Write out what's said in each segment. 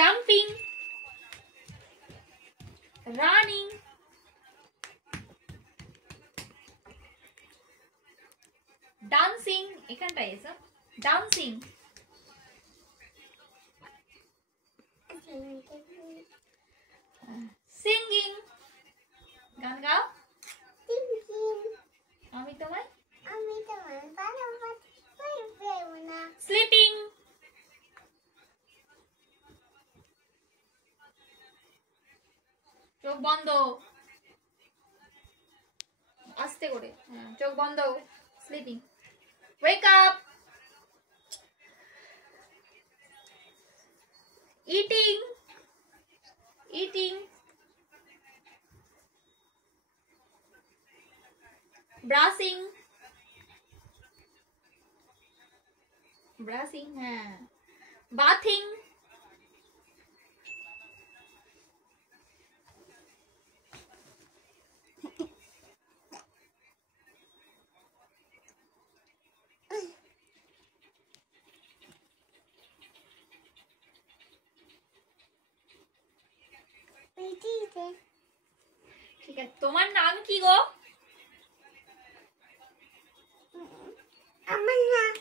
Jumping, running, dancing, এখানটায় এসো, dancing, singing, গান গাও, আমি তোমায় স্লিপিং, চোখ বন্ধ, আস্তে করে, চোখ বন্ধ, sleeping, wake up, eating, eating, brushing, brushing, হ্যাঁ, বাথিং, ঠিক আছে, তোমার নাম কি গো? আমার নাম,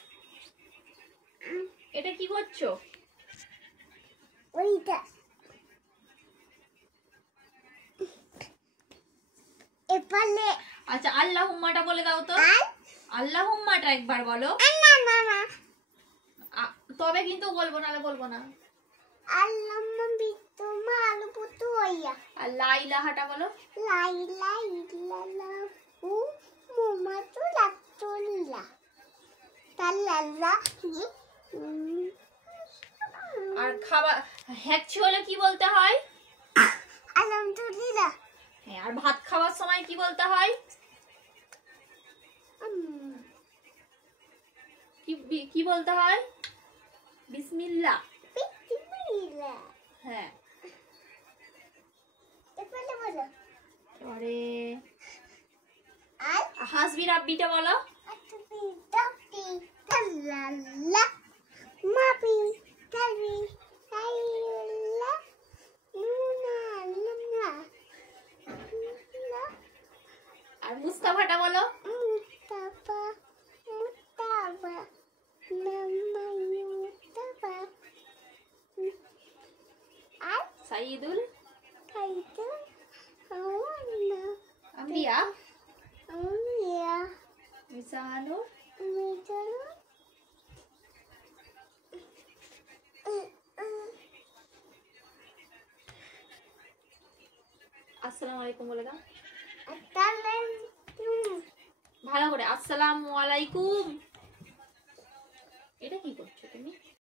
এটা কি করছো? ওইটা এপালে। আচ্ছা, আল্লাহুম্মাটা বলে দাও তো। আল্লাহুম্মাটা একবার বলো। না না না, তবে কিন্তু বলবো না, বলবো না। আল্লাহুম্মা বিতুমা আলুপুতু ওইয়া। আর লা ইলাহাটা বলো। লা ইলাহা ইল্লাল্লাহু মুহাম্মাদুর রাসূলুল্লাহ। তাল্লাল্লাহ। আর খাবার হ্যাঁচি হলে কি বলতে হয়? আলহামদুলিল্লাহ। হ্যাঁ, আর ভাত খাওয়ার সময় কি বলতে হয়? কি বলতে হয়? বিসমিল্লাহ। বিসমিল্লাহ। হ্যাঁ, এপালে বলো। পরে আর হাসবি রাব্বিটা বলো। আতুবি দাবি তাল্লাল্লাহ মাবি তালবি আইল্লাহ নুনা লামলা। আর মুস্তাফাটা বলো। মুস্তাফা মুস্তাফা নামা মুস্তাফা। আর সাইদুল খাইতো আওয়ানা আম্বিয়া আমিয়া মিসানুর মিজানো। আসসালামু আলাইকুম বলে দাও আসসালামু ভালো করে। আসসালামু আলাইকুম। এটা কি করছো তুমি?